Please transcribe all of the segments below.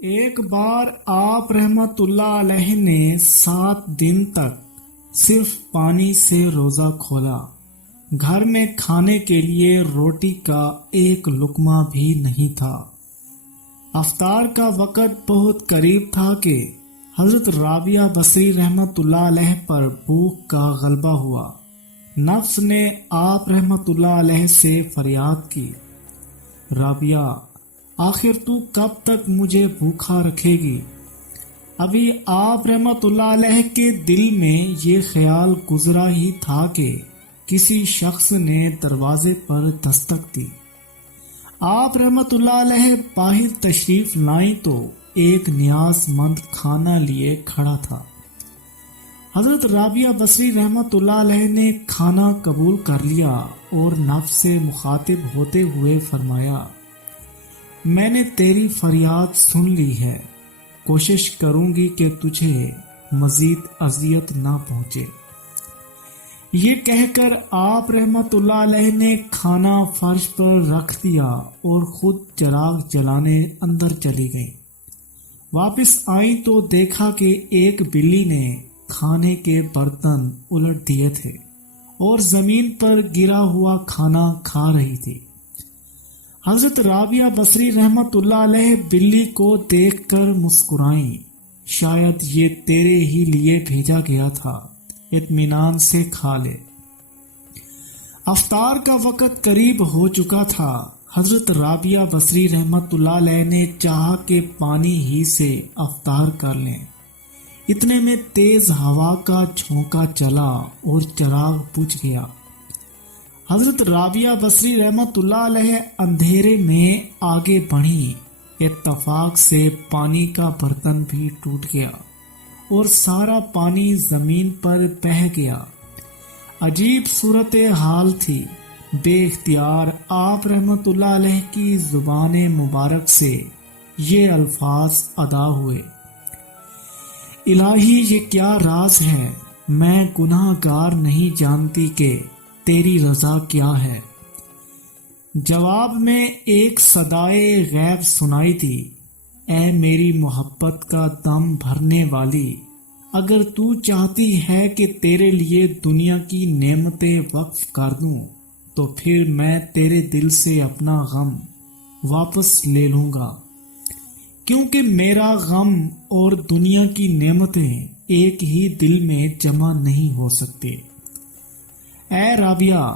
ایک بار آپ رحمت اللہ علیہ نے 7 دن تک صرف پانی سے روزہ کھولا۔ گھر میں کھانے کے لیے روٹی کا ایک لقمہ بھی نہیں تھا۔ افطار کا وقت بہت قریب تھا کہ حضرت رابعہ بصری رحمت اللہ علیہ پر بھوک کا غلبہ ہوا۔ نفس نے آپ رحمت اللہ علیہ سے فریاد کی، رابعہ آخر تو کب تک مجھے بھوکا رکھے گی؟ ابھی آپ رحمت اللہ علیہ کے دل میں یہ خیال گزرا ہی تھا کہ کسی شخص نے دروازے پر دستک دی۔ آپ رحمت اللہ علیہ باہر تشریف لائیں تو ایک نیاز مند کھانا لیے کھڑا تھا۔ حضرت رابعہ بصری رحمت اللہ علیہ نے کھانا قبول کر لیا اور نفس سے مخاطب ہوتے ہوئے فرمایا، میں نے تیری فریاد سن لی ہے، کوشش کروں گی کہ تجھے مزید اذیت نہ پہنچے۔ یہ کہہ کر آپ رحمت اللہ علیہ نے کھانا فرش پر رکھ دیا اور خود چراغ جلانے اندر چلی گئی۔ واپس آئی تو دیکھا کہ ایک بلی نے کھانے کے برتن الٹ دیے تھے اور زمین پر گرا ہوا کھانا کھا رہی تھی۔ حضرت رابعہ بصری رحمت اللہ علیہ بلی کو دیکھ کر مسکرائیں، شاید یہ تیرے ہی لیے بھیجا گیا تھا، اطمینان سے کھا لے۔ افطار کا وقت قریب ہو چکا تھا۔ حضرت رابعہ بصری رحمت اللہ علیہ نے چاہا کہ پانی ہی سے افطار کر لیں۔ اتنے میں تیز ہوا کا جھونکا چلا اور چراغ بجھ گیا۔ حضرت رابعہ بصری رحمت اللہ علیہ اندھیرے میں آگے بڑھی، اتفاق سے پانی کا برتن بھی ٹوٹ گیا اور سارا پانی زمین پر بہہ گیا۔ عجیب صورت حال تھی۔ بے اختیار آپ رحمت اللہ علیہ کی زبان مبارک سے یہ الفاظ ادا ہوئے، الہی یہ کیا راز ہے، میں گناہ گار نہیں جانتی کہ تیری رضا کیا ہے۔ جواب میں ایک صدائے غیب سنائی دی، اے میری محبت کا دم بھرنے والی، اگر تو چاہتی ہے کہ تیرے لیے دنیا کی نعمتیں وقف کر دوں تو پھر میں تیرے دل سے اپنا غم واپس لے لوں گا، کیونکہ میرا غم اور دنیا کی نعمتیں ایک ہی دل میں جمع نہیں ہو سکتے۔ اے رابعہ،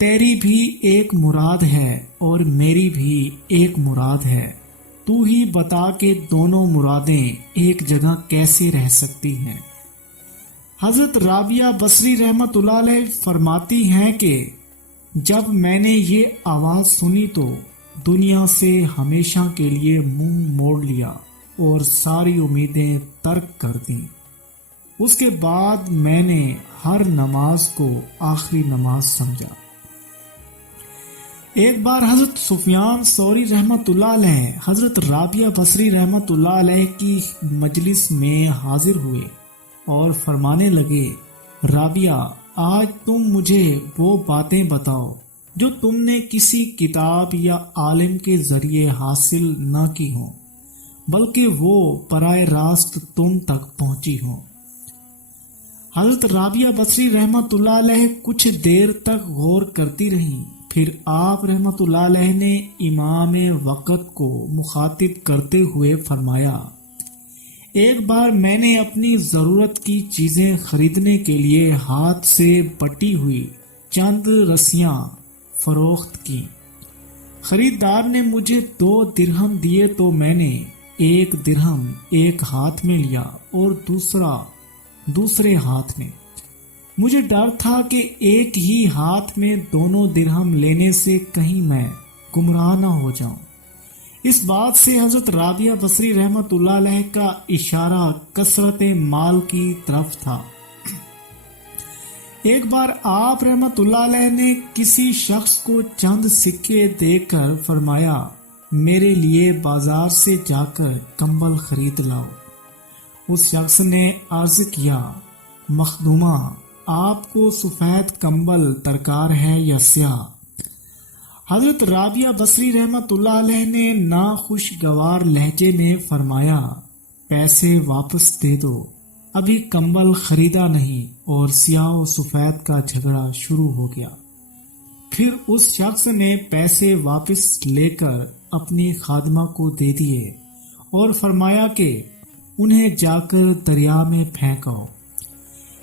تیری بھی ایک مراد ہے اور میری بھی ایک مراد ہے، تو ہی بتا کہ دونوں مرادیں ایک جگہ کیسے رہ سکتی ہیں۔ حضرت رابعہ بصری رحمت اللہ علیہ فرماتی ہیں کہ جب میں نے یہ آواز سنی تو دنیا سے ہمیشہ کے لیے منہ موڑ لیا اور ساری امیدیں ترک کر دیں۔ اس کے بعد میں نے ہر نماز کو آخری نماز سمجھا۔ ایک بار حضرت سفیان ثوری رحمت اللہ علیہ حضرت رابعہ بصری رحمت اللہ علیہ کی مجلس میں حاضر ہوئے اور فرمانے لگے، رابعہ آج تم مجھے وہ باتیں بتاؤ جو تم نے کسی کتاب یا عالم کے ذریعے حاصل نہ کی ہوں، بلکہ وہ براہ راست تم تک پہنچی ہوں۔ حضرت رابعہ بصری رحمت اللہ علیہ کچھ دیر تک غور کرتی رہیں، پھر آپ رحمت اللہ علیہ نے امام وقت کو مخاطب کرتے ہوئے فرمایا، ایک بار میں نے اپنی ضرورت کی چیزیں خریدنے کے لیے ہاتھ سے بٹی ہوئی چند رسیاں فروخت کی۔ خریدار نے مجھے 2 درہم دیے تو میں نے 1 درہم ایک ہاتھ میں لیا اور دوسرے ہاتھ میں۔ مجھے ڈر تھا کہ ایک ہی ہاتھ میں دونوں درہم لینے سے کہیں میں گمراہ نہ ہو جاؤں۔ اس بات سے حضرت رابعہ بصری رحمت اللہ علیہ کا اشارہ کثرت مال کی طرف تھا۔ ایک بار آپ رحمت اللہ علیہ نے کسی شخص کو چند سکے دے کر فرمایا، میرے لیے بازار سے جا کر کمبل خرید لاؤ۔ اس شخص نے عرض کیا، مخدومہ آپ کو سفید کمبل درکار ہے یا سیاہ؟ حضرت رابعہ بصری رحمت اللہ علیہ نے ناخوشگوار لہجے میں فرمایا، پیسے واپس دے دو، ابھی کمبل خریدا نہیں، اور سیاہ و سفید کا جھگڑا شروع ہو گیا۔ پھر اس شخص نے پیسے واپس لے کر اپنی خادمہ کو دے دیے اور فرمایا کہ انہیں جا کر دریا میں پھینکو۔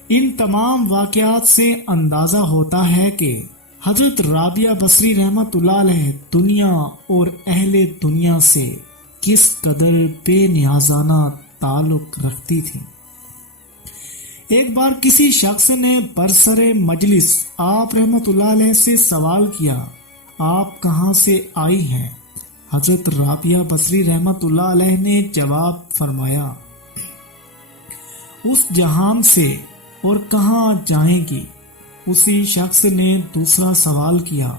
ان تمام واقعات سے اندازہ ہوتا ہے کہ حضرت رابعہ بصری رحمت اللہ علیہ دنیا اور اہل دنیا سے کس قدر بے نیازانہ تعلق رکھتی تھی۔ ایک بار کسی شخص نے برسر مجلس آپ رحمت اللہ علیہ سے سوال کیا، آپ کہاں سے آئی ہیں؟ حضرت رابعہ بصری رحمت اللہ علیہ نے جواب فرمایا، اس جہان سے، اور کہاں جائیں گی؟ اسی شخص نے دوسرا سوال کیا۔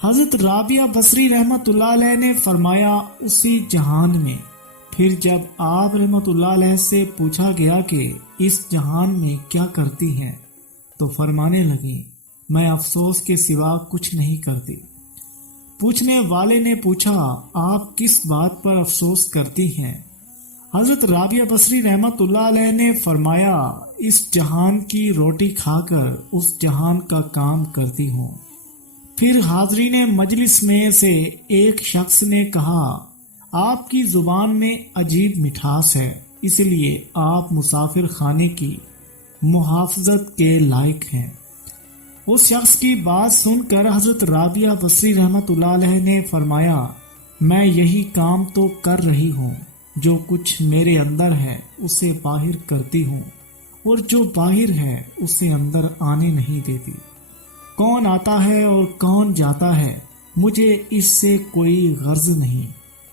حضرت رابعہ بصری رحمت اللہ علیہ نے فرمایا، اسی جہان میں۔ پھر جب آپ رحمت اللہ علیہ سے پوچھا گیا کہ اس جہان میں کیا کرتی ہیں، تو فرمانے لگیں، میں افسوس کے سوا کچھ نہیں کرتی۔ پوچھنے والے نے پوچھا، آپ کس بات پر افسوس کرتی ہیں؟ حضرت رابعہ بصری رحمت اللہ علیہ نے فرمایا، اس جہان کی روٹی کھا کر اس جہان کا کام کرتی ہوں۔ پھر حاضرین مجلس میں سے ایک شخص نے کہا، آپ کی زبان میں عجیب مٹھاس ہے، اس لیے آپ مسافر خانے کی محافظت کے لائق ہیں۔ اس شخص کی بات سن کر حضرت رابعہ بصری رحمت اللہ علیہ نے فرمایا، میں یہی کام تو کر رہی ہوں، جو کچھ میرے اندر ہے اسے باہر کرتی ہوں، اور جو باہر ہے اسے اندر آنے نہیں دیتی۔ کون آتا ہے اور کون جاتا ہے مجھے اس سے کوئی غرض نہیں،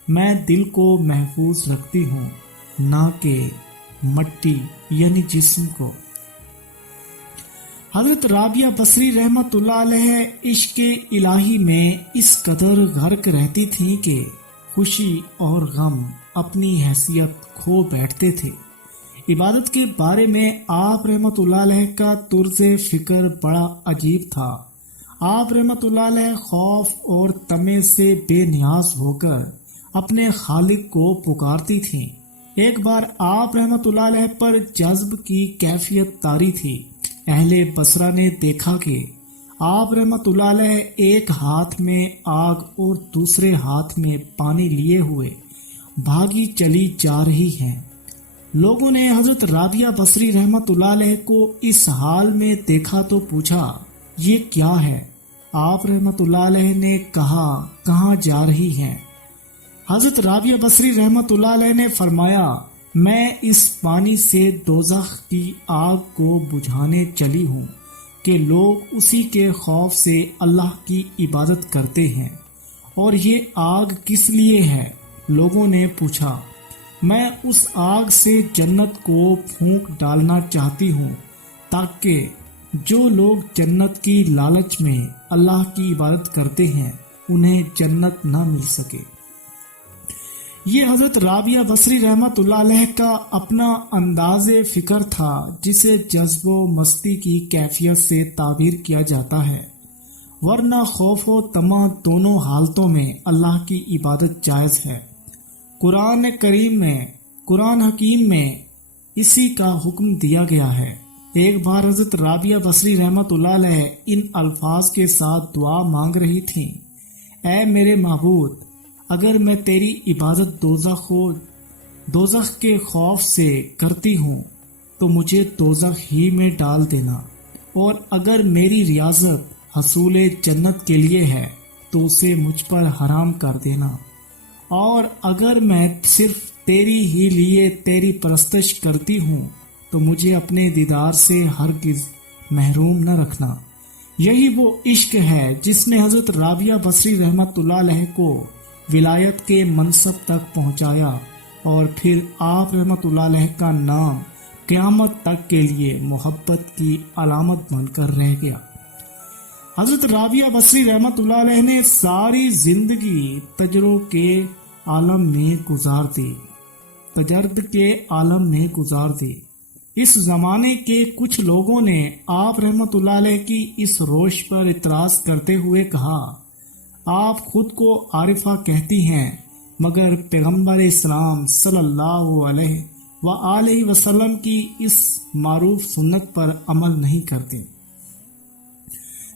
میں دل کو محفوظ رکھتی ہوں، نہ کہ مٹی یعنی جسم کو۔ حضرت رابعہ بصری رحمت اللہ علیہ عشق الہی میں اس قدر غرق رہتی تھیں کہ خوشی اور غم اپنی حیثیت کھو بیٹھتے تھے۔ عبادت کے بارے میں آپ رحمت اللہ علیہ کا طرز فکر بڑا عجیب تھا۔ آپ رحمت اللہ علیہ خوف اور طمع سے بے نیاز ہو کر اپنے خالق کو پکارتی تھیں۔ ایک بار آپ رحمت اللہ علیہ پر جذب کی کیفیت طاری تھی۔ اہل بصرہ نے دیکھا کہ آپ رحمت اللہ علیہ ایک ہاتھ میں آگ اور دوسرے ہاتھ میں پانی لیے ہوئے بھاگی چلی جا رہی ہیں۔ لوگوں نے حضرت رابعہ بصری رحمت اللہ علیہ کو اس حال میں دیکھا تو پوچھا، یہ کیا ہے؟ آپ رحمت اللہ علیہ نے کہا، کہاں جا رہی ہیں؟ حضرت رابعہ بصری رحمت اللہ علیہ نے فرمایا، میں اس پانی سے دوزخ کی آگ کو بجھانے چلی ہوں کہ لوگ اسی کے خوف سے اللہ کی عبادت کرتے ہیں۔ اور یہ آگ کس لیے ہے؟ لوگوں نے پوچھا۔ میں اس آگ سے جنت کو پھونک ڈالنا چاہتی ہوں تاکہ جو لوگ جنت کی لالچ میں اللہ کی عبادت کرتے ہیں انہیں جنت نہ مل سکے۔ یہ حضرت رابعہ بصری رحمت اللہ علیہ کا اپنا انداز فکر تھا، جسے جذب و مستی کی کیفیت سے تعبیر کیا جاتا ہے، ورنہ خوف و طمع دونوں حالتوں میں اللہ کی عبادت جائز ہے۔ قرآن حکیم میں اسی کا حکم دیا گیا ہے۔ ایک بار حضرت رابعہ بصری رحمت اللہ علیہ ان الفاظ کے ساتھ دعا مانگ رہی تھیں، اے میرے معبود، اگر میں تیری عبادت دوزخ کے خوف سے کرتی ہوں تو مجھے دوزخ ہی میں ڈال دینا، اور اگر میری ریاضت حصول جنت کے لیے ہے تو اسے مجھ پر حرام کر دینا، اور اگر میں صرف تیری ہی لیے تیری پرستش کرتی ہوں تو مجھے اپنے دیدار سے ہرگز محروم نہ رکھنا۔ یہی وہ عشق ہے جس نے حضرت رابعہ بصری رحمت اللہ علیہ کو ولایت کے منصب تک پہنچایا، اور پھر آپ رحمت اللہ علیہ کا نام قیامت تک کے لیے محبت کی علامت بن کر رہ گیا۔ حضرت رابعہ بصری رحمت اللہ علیہ نے ساری زندگی تجرب کے عالم میں گزار دی۔ اس زمانے کے کچھ لوگوں نے آپ رحمت اللہ علیہ کی اس روش پر اعتراض کرتے ہوئے کہا، آپ خود کو عارفہ کہتی ہیں مگر پیغمبر اسلام صلی اللہ علیہ وآلہ وسلم کی اس معروف سنت پر عمل نہیں کرتے۔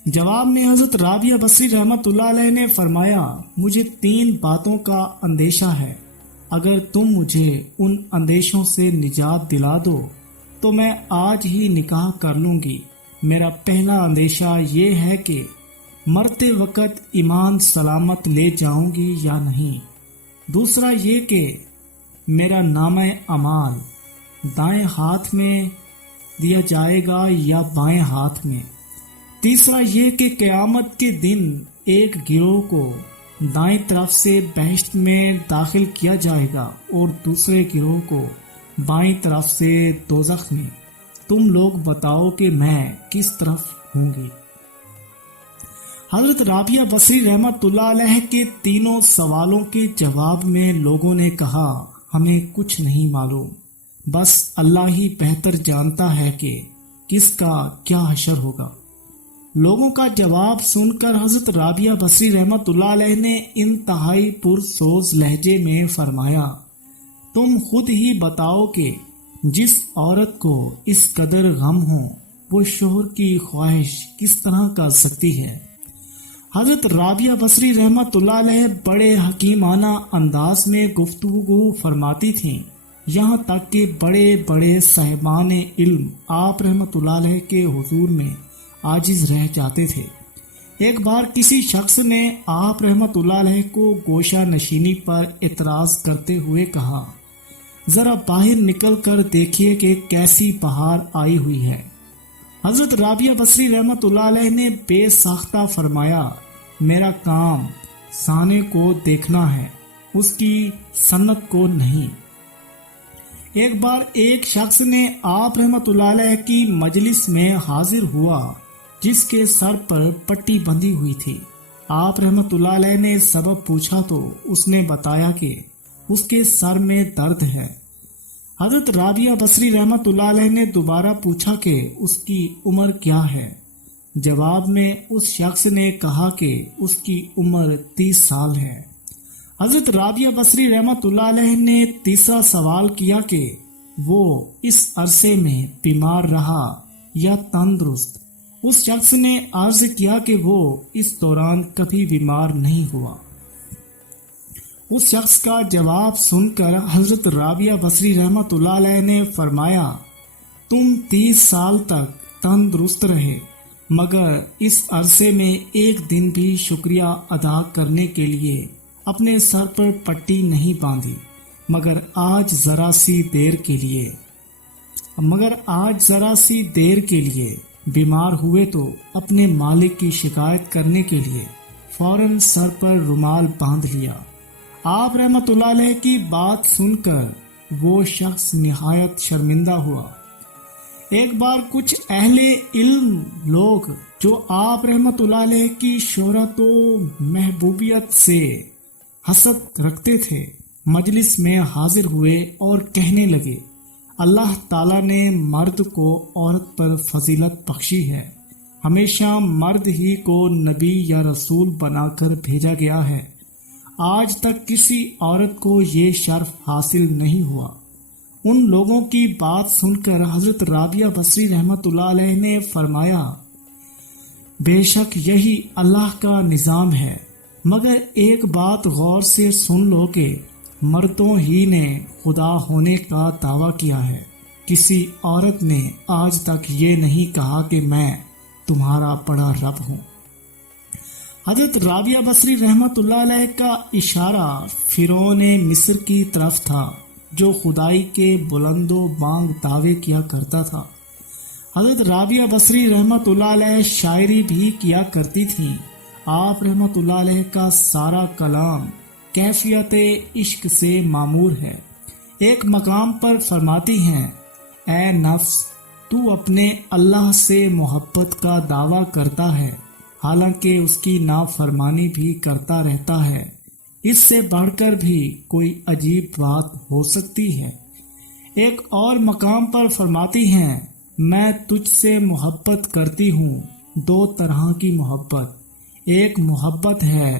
جواب میں حضرت رابعہ بصری رحمت اللہ علیہ نے فرمایا، مجھے 3 باتوں کا اندیشہ ہے، اگر تم مجھے ان اندیشوں سے نجات دلا دو تو میں آج ہی نکاح کر لوں گی۔ میرا پہلا اندیشہ یہ ہے کہ مرتے وقت ایمان سلامت لے جاؤں گی یا نہیں۔ دوسرا یہ کہ میرا نامہ اعمال دائیں ہاتھ میں دیا جائے گا یا بائیں ہاتھ میں۔ تیسرا یہ کہ قیامت کے دن ایک گروہ کو دائیں طرف سے بہشت میں داخل کیا جائے گا اور دوسرے گروہ کو بائیں طرف سے دوزخ میں۔ تم لوگ بتاؤ کہ میں کس طرف ہوں گی؟ حضرت رابعہ بصری رحمت اللہ علیہ کے تینوں سوالوں کے جواب میں لوگوں نے کہا، ہمیں کچھ نہیں معلوم، بس اللہ ہی بہتر جانتا ہے کہ کس کا کیا حشر ہوگا۔ لوگوں کا جواب سن کر حضرت رابعہ بصری رحمت اللہ علیہ نے انتہائی پرسوز لہجے میں فرمایا، تم خود ہی بتاؤ کہ جس عورت کو اس قدر غم ہو وہ شوہر کی خواہش کس طرح کر سکتی ہے؟ حضرت رابعہ بصری رحمت اللہ علیہ بڑے حکیمانہ انداز میں گفتگو فرماتی تھیں، یہاں تک کہ بڑے بڑے صاحبان علم آپ رحمت اللہ علیہ کے حضور میں عاجز رہ جاتے تھے۔ ایک بار کسی شخص نے آپ رحمت اللہ علیہ کو گوشہ نشینی پر اعتراض کرتے ہوئے کہا، ذرا باہر نکل کر دیکھیے کہ کیسی بہار آئی ہوئی ہے۔ حضرت رابعہ بصری رحمت اللہ علیہ نے بے ساختہ فرمایا، میرا کام سانے کو دیکھنا ہے، اس کی سنت کو نہیں۔ ایک بار ایک شخص نے آپ رحمت اللہ علیہ کی مجلس میں حاضر ہوا جس کے سر پر پٹی بندھی ہوئی تھی۔ آپ رحمت اللہ علیہ نے سبب پوچھا تو اس نے بتایا کہ اس کے سر میں درد ہے۔ حضرت رابعہ بصری رحمت اللہ علیہ نے دوبارہ پوچھا کہ اس کی عمر کیا ہے۔ جواب میں اس شخص نے کہا کہ اس کی عمر 30 سال ہے۔ حضرت رابعہ بصری رحمت اللہ علیہ نے تیسرا سوال کیا کہ وہ اس عرصے میں بیمار رہا یا تندرست؟ اس شخص نے عرض کیا کہ وہ اس دوران کبھی بیمار نہیں ہوا۔ اس شخص کا جواب سن کر حضرت رابعہ بصری رحمت اللہ علیہ نے فرمایا، تم 30 سال تک تندرست رہے مگر اس عرصے میں ایک دن بھی شکریہ ادا کرنے کے لیے اپنے سر پر پٹی نہیں باندھی، مگر آج ذرا سی دیر کے لیے بیمار ہوئے تو اپنے مالک کی شکایت کرنے کے لیے فوراً سر پر رومال باندھ لیا۔ آپ رحمت اللہ علیہ کی بات سن کر وہ شخص نہایت شرمندہ ہوا۔ ایک بار کچھ اہل علم لوگ جو آپ رحمت اللہ علیہ کی شہرت و محبوبیت سے حسد رکھتے تھے مجلس میں حاضر ہوئے اور کہنے لگے، اللہ تعالیٰ نے مرد کو عورت پر فضیلت بخشی ہے، ہمیشہ مرد ہی کو نبی یا رسول بنا کر بھیجا گیا ہے، آج تک کسی عورت کو یہ شرف حاصل نہیں ہوا۔ ان لوگوں کی بات سن کر حضرت رابعہ بصری رحمت اللہ علیہ نے فرمایا، بے شک یہی اللہ کا نظام ہے، مگر ایک بات غور سے سن لو کہ مردوں ہی نے خدا ہونے کا دعویٰ کیا ہے، کسی عورت نے آج تک یہ نہیں کہا کہ میں تمہارا بڑا رب ہوں۔ حضرت رابعہ بصری رحمت اللہ علیہ کا اشارہ فرعون مصر کی طرف تھا جو خدائی کے بلند و بانگ دعوے کیا کرتا تھا۔ حضرت رابعہ بصری رحمت اللہ علیہ شاعری بھی کیا کرتی تھیں۔ آپ رحمت اللہ علیہ کا سارا کلام کیفیت عشق سے معمور ہے۔ ایک مقام پر فرماتی ہیں، اے نفس تو اپنے اللہ سے محبت کا دعویٰ کرتا ہے حالانکہ اس کی نافرمانی بھی کرتا رہتا ہے، اس سے بڑھ کر بھی کوئی عجیب بات ہو سکتی ہے۔ ایک اور مقام پر فرماتی ہیں، میں تجھ سے محبت کرتی ہوں، 2 طرح کی محبت، ایک محبت ہے